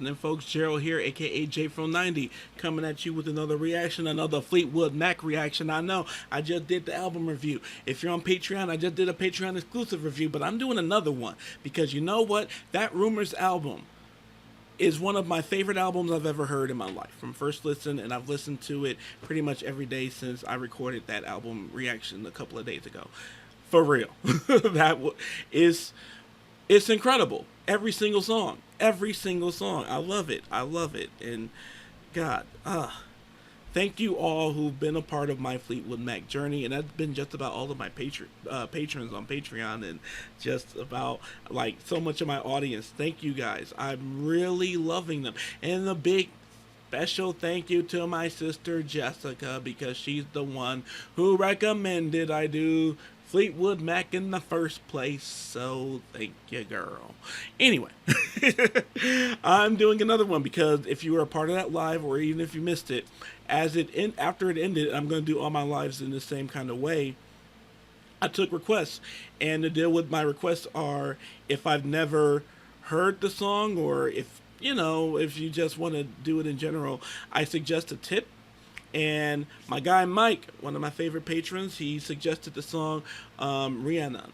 happening, folks? Gerald here, aka JFro90, coming at you with another reaction, another Fleetwood Mac reaction. I know I just did the album review. If you're on Patreon, I just did a Patreon exclusive review, but I'm doing another one because you know what? That Rumors album is one of my favorite albums I've ever heard in my life from first listen, and I've listened to it pretty much every day since I recorded that album reaction a couple of days ago. For real. It's incredible. Every single song. I love it. And God, thank you all who've been a part of my Fleetwood Mac journey, and that's been just about all of my patrons on Patreon, and just about like so much of my audience. Thank you guys. I'm really loving them, and a big special thank you to my sister Jessica, because she's the one who recommended I do Fleetwood Mac in the first place, so thank you, girl. Anyway, I'm doing another one because if you were a part of that live, or even if you missed it, after it ended, I'm going to do all my lives in the same kind of way. I took requests, and the deal with my requests are, if I've never heard the song, or if you just want to do it in general, I suggest a tip. And my guy Mike, one of my favorite patrons, he suggested the song Rihannon.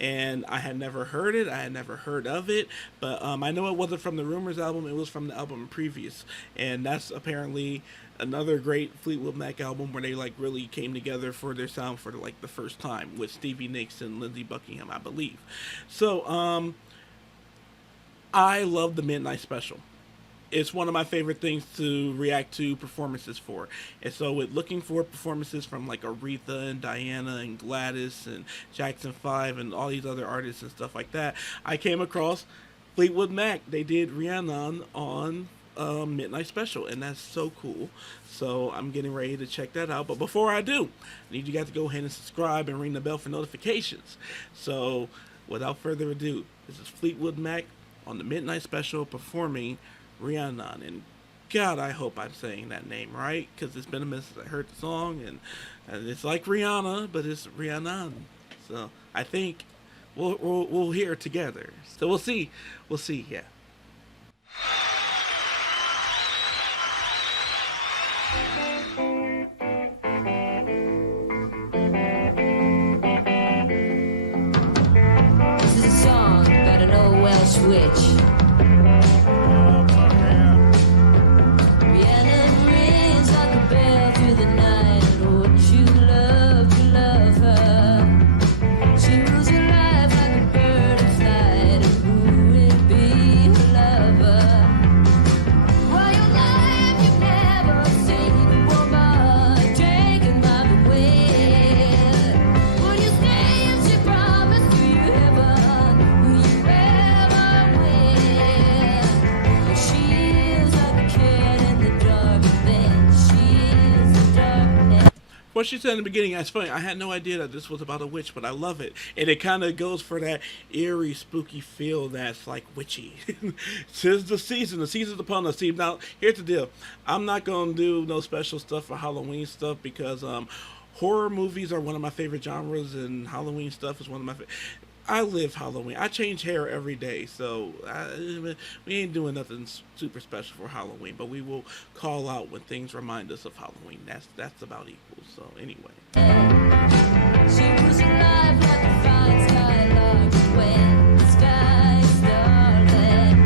And I had never heard it. I had never heard of it. But I know it wasn't from the Rumors album. It was from the album previous. And that's apparently another great Fleetwood Mac album where they like really came together for their sound for like the first time with Stevie Nicks and Lindsey Buckingham, I believe. So I love the Midnight Special. It's one of my favorite things to react to performances for. And so with looking for performances from like Aretha and Diana and Gladys and Jackson 5 and all these other artists and stuff like that, I came across Fleetwood Mac. They did Rihannon on Midnight Special, and that's so cool. So I'm getting ready to check that out. But before I do, I need you guys to go ahead and subscribe and ring the bell for notifications. So without further ado, this is Fleetwood Mac on the Midnight Special performing Rihannon. And God, I hope I'm saying that name right, because it's been a minute since I heard the song, and it's like Rihanna, but it's Rihannon. So I think we'll hear it together. So we'll see. Yeah. This is a song about an old Welsh witch. What she said in the beginning, that's funny. I had no idea that this was about a witch, but I love it. And it kind of goes for that eerie, spooky feel that's like witchy. Tis the season's upon us. See, now, here's the deal. I'm not going to do no special stuff for Halloween stuff because horror movies are one of my favorite genres, and Halloween stuff is one of my favorite. I live Halloween. I change hair every day, so we ain't doing nothing super special for Halloween, but we will call out when things remind us of Halloween. That's about equal. So anyway. She was alive like a fine skylark when the sky started.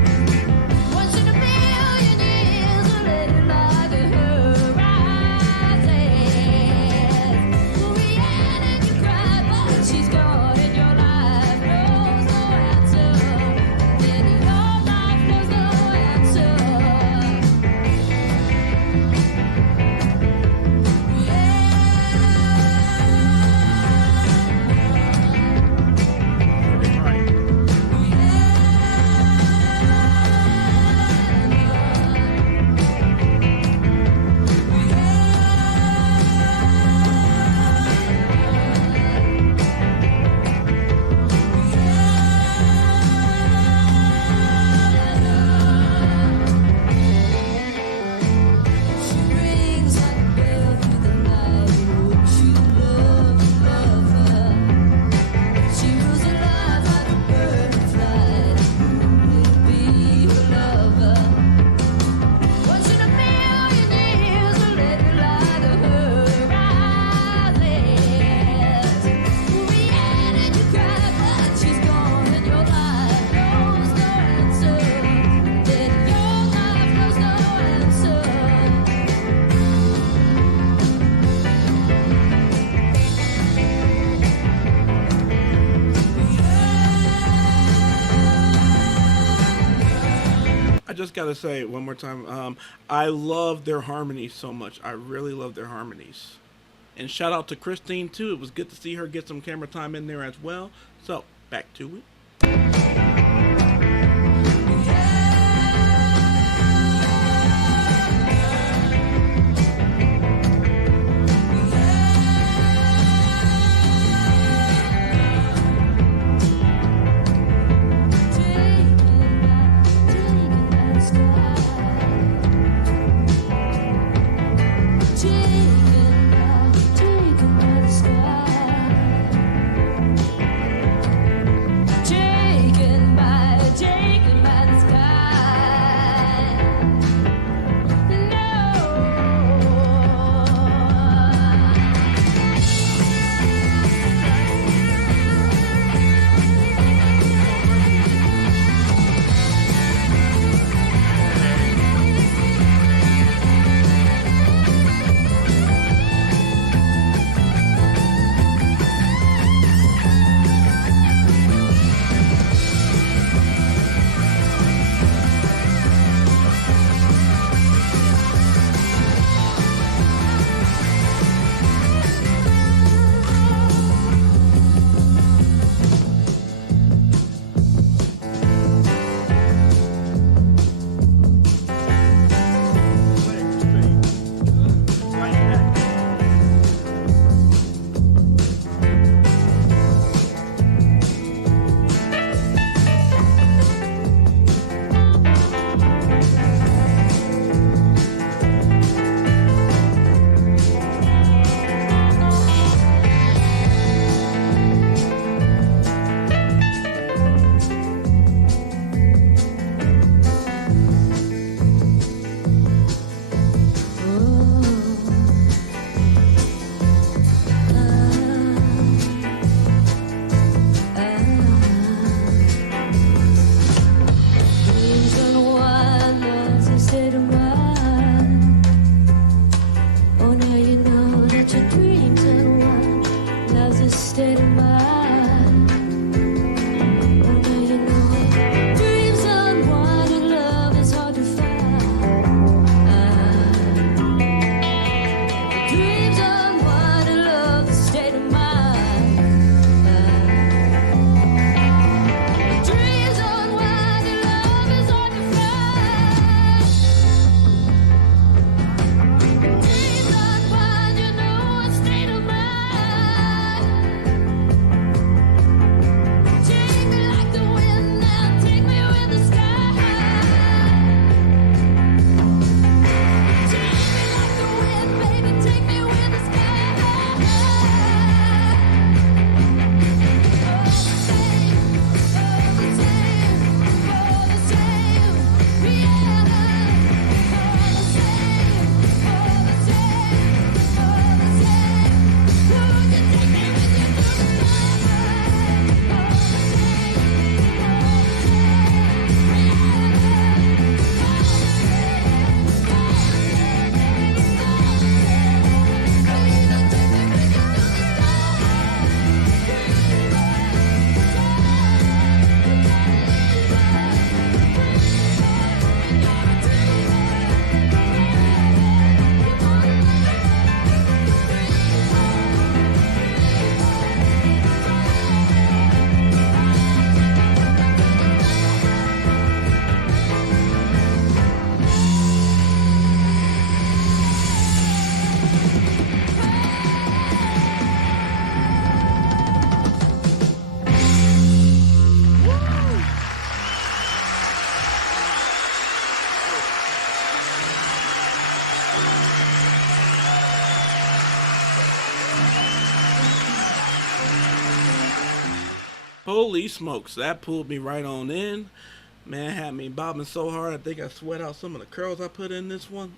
Once in a million years, a little like a horizon. Rihanna, you cry, but she's gone in your life. Knows no answer. In your life knows no answer. Right. just gotta say one more time. I love their harmonies so much. I really love their harmonies. And shout out to Christine too. It was good to see her get some camera time in there as well. So back to it. Holy smokes, that pulled me right on in. Man, had me bobbing so hard, I think I sweat out some of the curls I put in this one.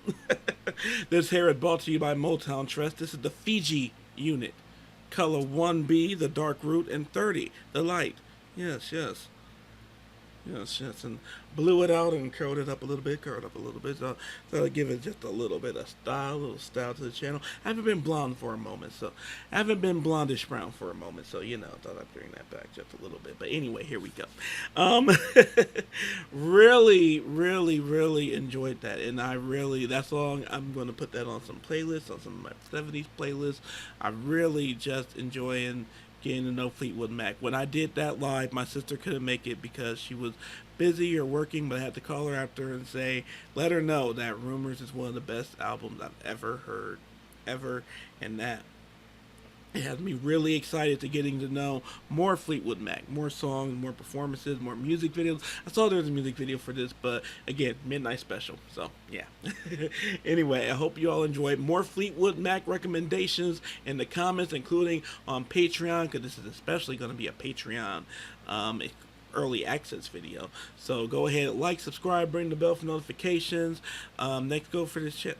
This hair is brought to you by Motown Trust. This is the Fiji unit. Color 1B, the dark root, and 30, the light. Yes, yes. you know, just and blew it out and curled it up a little bit, so I give it just a little bit of style, a little style to the channel. I haven't been blonde for a moment, so I haven't been blondish brown for a moment, so you know, thought I'd bring that back just a little bit. But anyway, here we go. Um, really, really, really enjoyed that, and that song, I'm going to put that on some playlists, on some of my '70s playlists. I really just enjoying getting to know Fleetwood Mac. When I did that live, my sister couldn't make it because she was busy or working, but I had to call her after and let her know that Rumors is one of the best albums I've ever heard, ever, and that it has me really excited to getting to know more Fleetwood Mac, more songs, more performances, more music videos. I saw there was a music video for this, but again, midnight special. So yeah. Anyway, I hope you all enjoyed more Fleetwood Mac recommendations in the comments, including on Patreon, because this is especially going to be a Patreon early access video. So go ahead, like, subscribe, ring the bell for notifications. Next, go for this shit.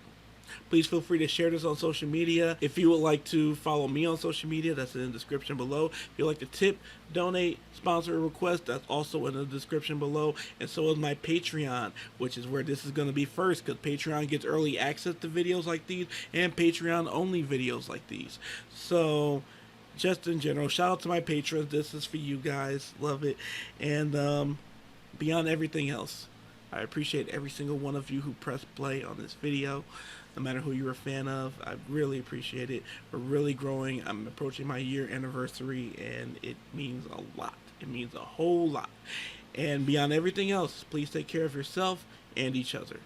Please feel free to share this on social media. If you would like to follow me on social media, that's in the description below. If you'd like to tip, donate, sponsor a request, that's also in the description below. And so is my Patreon, which is where this is going to be first, because Patreon gets early access to videos like these and Patreon only videos like these. So just in general, shout out to my patrons. This is for you guys. Love it. And beyond everything else, I appreciate every single one of you who pressed play on this video, no matter who you're a fan of. I really appreciate it. We're really growing. I'm approaching my year anniversary, and it means a lot. It means a whole lot. And beyond everything else, please take care of yourself and each other.